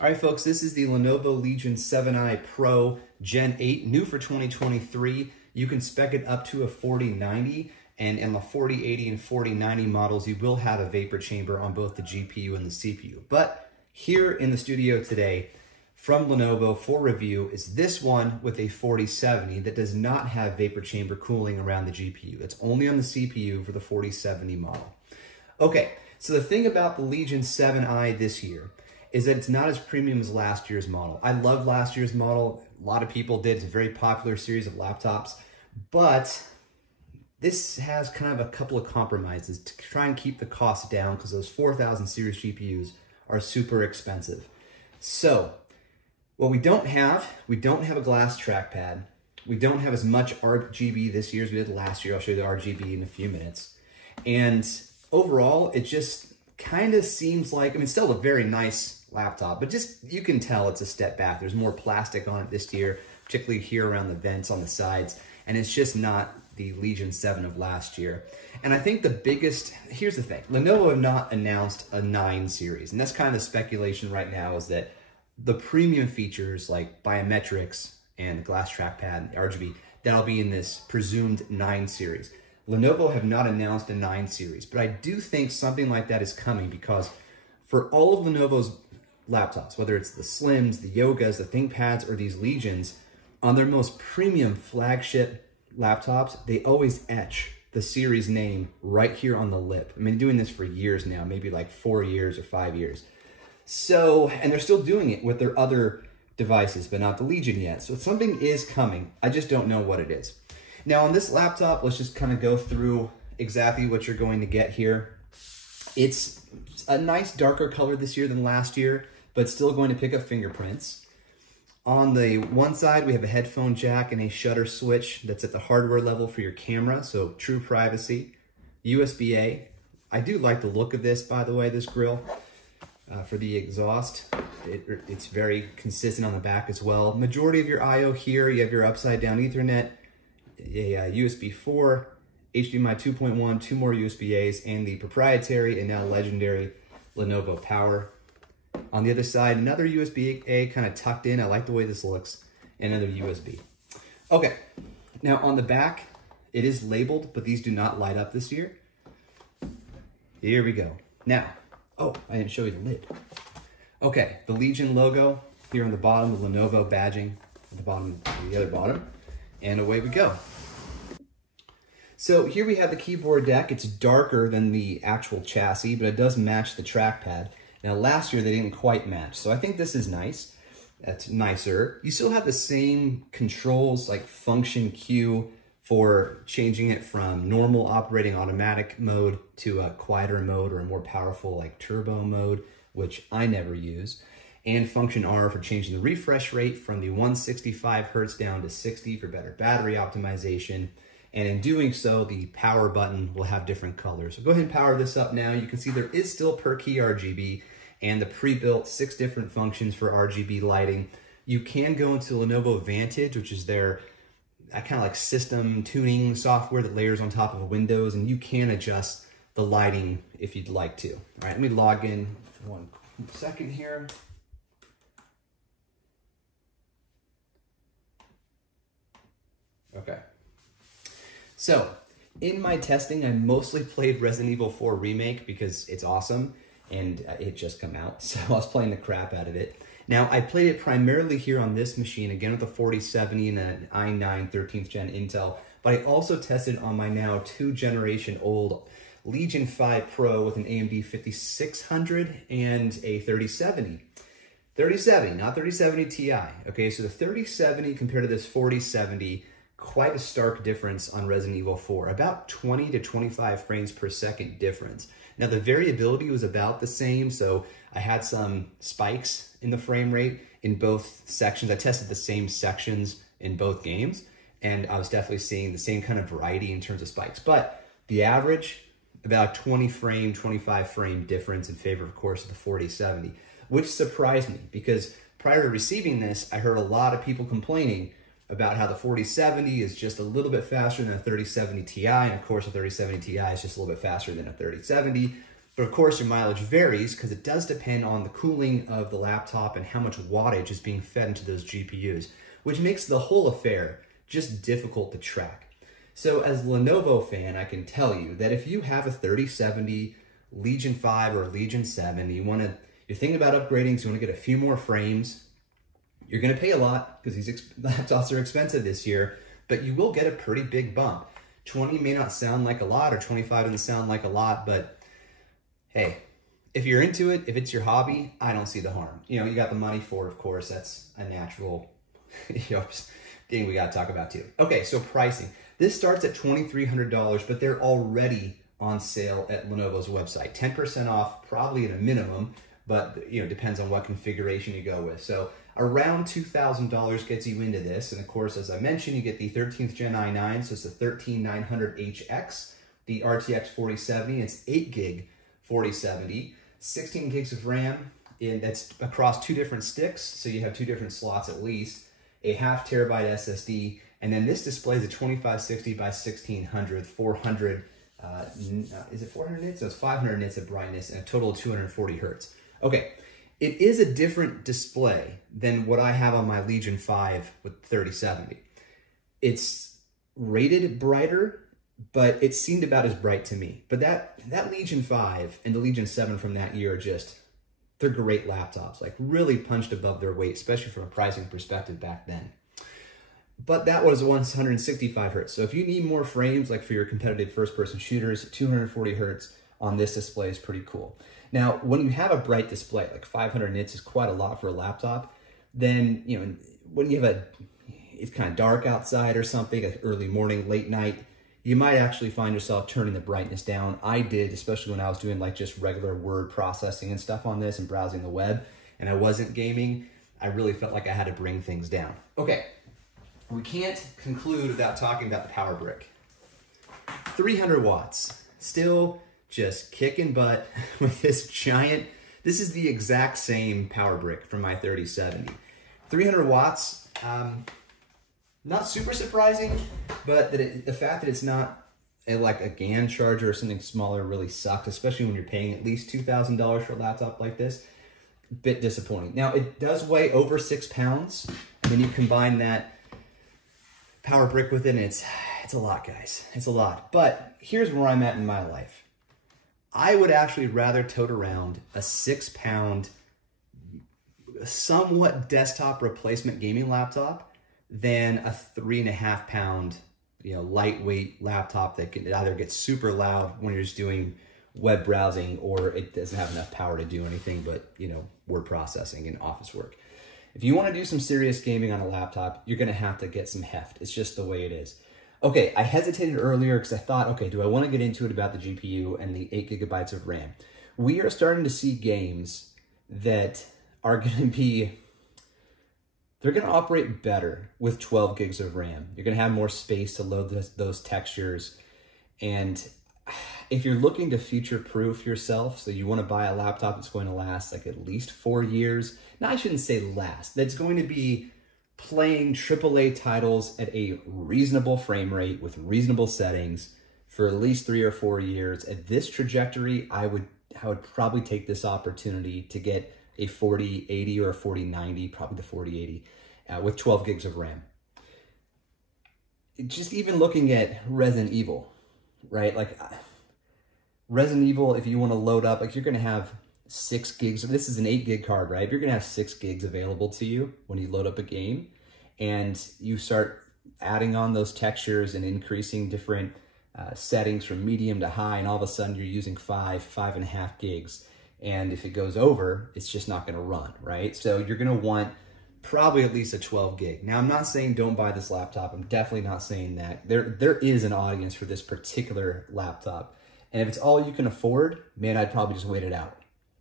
All right, folks, this is the Lenovo Legion 7i Pro Gen 8, new for 2023. You can spec it up to a 4090, and in the 4080 and 4090 models, you will have a vapor chamber on both the GPU and the CPU. But here in the studio today, from Lenovo for review, is this one with a 4070 that does not have vapor chamber cooling around the GPU. It's only on the CPU for the 4070 model. Okay, so the thing about the Legion 7i this year is that it's not as premium as last year's model. I love last year's model. A lot of people did. It's a very popular series of laptops, but this has kind of a couple of compromises to try and keep the cost down because those 4000 series GPUs are super expensive. So what we don't have a glass trackpad. We don't have as much RGB this year as we did last year. I'll show you the RGB in a few minutes. And overall, it just kind of seems like, I mean, it's still a very nice laptop, but just, you can tell it's a step back. There's more plastic on it this year, particularly here around the vents on the sides, and it's just not the Legion 7 of last year. And I think the biggest, here's the thing, Lenovo have not announced a 9 series, and that's kind of the speculation right now, is that the premium features like biometrics and the glass trackpad and the RGB, that'll be in this presumed 9 series. Lenovo have not announced a 9 series, but I do think something like that is coming, because for all of Lenovo's laptops, whether it's the Slims, the Yogas, the ThinkPads, or these Legions, on their most premium flagship laptops, they always etch the series name right here on the lip. I've been doing this for years now, maybe like 4 years or 5 years. So, and they're still doing it with their other devices, but not the Legion yet. So something is coming. I just don't know what it is. Now on this laptop, let's just kind of go through exactly what you're going to get here. It's a nice darker color this year than last year, but still going to pick up fingerprints. On the one side, we have a headphone jack and a shutter switch that's at the hardware level for your camera, so true privacy. USB-A. I do like the look of this, by the way, this grill. For the exhaust, it's very consistent on the back as well. Majority of your I/O here, you have your upside down Ethernet, a USB 4, HDMI 2.1, 2 more USB-As, and the proprietary and now legendary Lenovo Power. On the other side, another USB-A kind of tucked in. I like the way this looks. And another USB. Okay, now on the back, it is labeled, but these do not light up this year. Here we go. Now, oh, I didn't show you the lid. Okay, the Legion logo here on the bottom, the Lenovo badging at the bottom, the other bottom, and away we go. So here we have the keyboard deck. It's darker than the actual chassis, but it does match the trackpad. Now last year they didn't quite match, so I think this is nice. That's nicer. You still have the same controls like function Q for changing it from normal operating automatic mode to a quieter mode or a more powerful like turbo mode, which I never use. And function R for changing the refresh rate from the 165 Hertz down to 60 for better battery optimization. And in doing so, the power button will have different colors. So go ahead and power this up now. You can see there is still per key RGB and the pre-built 6 different functions for RGB lighting. You can go into Lenovo Vantage, which is their kind of like system tuning software that layers on top of Windows, and you can adjust the lighting if you'd like to. All right, let me log in for 1 second here. Okay. So, in my testing, I mostly played Resident Evil 4 Remake because it's awesome, and it just come out, so I was playing the crap out of it. Now, I played it primarily here on this machine, again with the 4070 and an i9 13th gen Intel, but I also tested on my now 2-generation old Legion 5 Pro with an AMD 5600 and a 3070. 3070, not 3070 Ti. Okay, so the 3070 compared to this 4070, quite a stark difference on Resident Evil 4, about 20 to 25 frames per second difference. Now the variability was about the same, so I had some spikes in the frame rate in both sections. I tested the same sections in both games, and I was definitely seeing the same kind of variety in terms of spikes. But the average, about 20 frame, 25 frame difference in favor, of course, of the 4070, which surprised me because prior to receiving this, I heard a lot of people complaining about how the 4070 is just a little bit faster than a 3070 Ti, and of course a 3070 Ti is just a little bit faster than a 3070. But of course, your mileage varies because it does depend on the cooling of the laptop and how much wattage is being fed into those GPUs, which makes the whole affair just difficult to track. So as a Lenovo fan, I can tell you that if you have a 3070 Legion 5 or Legion 7, you're thinking about upgrading, so you want to get a few more frames, you're going to pay a lot because these laptops are expensive this year, but you will get a pretty big bump. 20 may not sound like a lot, or 25 doesn't sound like a lot, but hey, if you're into it, if it's your hobby, I don't see the harm. You know, you got the money for it, of course. That's a natural thing we got to talk about too. Okay, so pricing. This starts at $2,300, but they're already on sale at Lenovo's website. 10% off, probably at a minimum, but you know, depends on what configuration you go with. So around $2,000 gets you into this. And of course, as I mentioned, you get the 13th Gen i9, so it's the 13900HX, the RTX 4070, it's 8 gig 4070, 16 gigs of RAM, and that's across 2 different sticks, so you have 2 different slots at least, a 0.5 terabyte SSD, and then this displays a 2560 by 1600, 400, is it 400 nits? So it's 500 nits of brightness and a total of 240 hertz. Okay, it is a different display than what I have on my Legion 5 with 3070. It's rated brighter, but it seemed about as bright to me. But that Legion 5 and the Legion 7 from that year are they're great laptops, like really punched above their weight, especially from a pricing perspective back then. But that was 165 hertz. So if you need more frames, like for your competitive first-person shooters, 240 hertz on this display is pretty cool. Now, when you have a bright display, like 500 nits is quite a lot for a laptop, then, you know, when you have it's kind of dark outside or something, like early morning, late night, you might actually find yourself turning the brightness down. I did, especially when I was doing like just regular word processing and stuff on this and browsing the web, and I wasn't gaming. I really felt like I had to bring things down. Okay, we can't conclude without talking about the power brick. 300 watts, still just kicking butt with this giant, this is the exact same power brick from my 3070. 300 watts, not super surprising, but the fact that it's not like a GAN charger or something smaller really sucked, especially when you're paying at least $2,000 for a laptop like this. Bit disappointing. Now, it does weigh over 6 pounds, and then you combine that power brick with it, and it's a lot, guys. It's a lot. But here's where I'm at in my life. I would actually rather tote around a 6-pound, somewhat desktop replacement gaming laptop than a 3.5 pound, you know, lightweight laptop that can either get super loud when you're just doing web browsing, or it doesn't have enough power to do anything but, you know, word processing and office work. If you want to do some serious gaming on a laptop, you're going to have to get some heft. It's just the way it is. Okay, I hesitated earlier because I thought, okay, do I want to get into it about the GPU and the 8 gigabytes of RAM? We are starting to see games that are going to be, they're going to operate better with 12 gigs of RAM. You're going to have more space to load those textures. And if you're looking to future-proof yourself, so you want to buy a laptop that's going to last like at least 4 years. Now, I shouldn't say last. That's going to be playing AAA titles at a reasonable frame rate with reasonable settings for at least 3 or 4 years. At this trajectory, I would probably take this opportunity to get a 4080 or a 4090, probably the 4080, with 12 gigs of RAM. Just even looking at Resident Evil, right? Like Resident Evil, if you want to load up, like you're going to have 6 gigs. This is an 8 gig card, right? You're going to have 6 gigs available to you when you load up a game, and you start adding on those textures and increasing different settings from medium to high, and all of a sudden you're using 5.5 gigs. And if it goes over, it's just not going to run, right? So you're going to want probably at least a 12 gig. Now, I'm not saying don't buy this laptop. I'm definitely not saying that. There is an audience for this particular laptop. And if it's all you can afford, man, I'd probably just wait it out.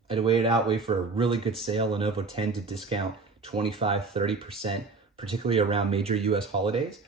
I'd wait it out, wait for a really good sale. Lenovo tend to discount 25, 30%, particularly around major US holidays.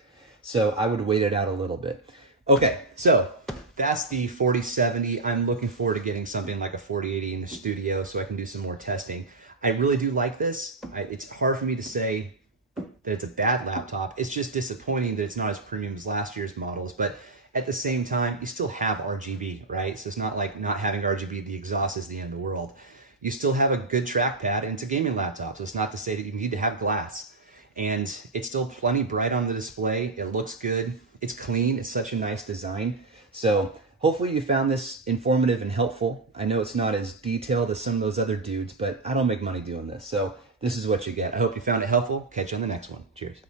So I would wait it out a little bit. Okay, so that's the 4070. I'm looking forward to getting something like a 4080 in the studio so I can do some more testing. I really do like this. It's hard for me to say that it's a bad laptop. It's just disappointing that it's not as premium as last year's models. But At the same time, you still have RGB, right? So it's not like not having RGB, the exhaust is the end of the world. You still have a good trackpad, and it's a gaming laptop, so it's not to say that you need to have glass. And it's still plenty bright on the display. It looks good. It's clean. It's such a nice design. So hopefully you found this informative and helpful. I know it's not as detailed as some of those other dudes, but I don't make money doing this. So this is what you get. I hope you found it helpful. Catch you on the next one. Cheers.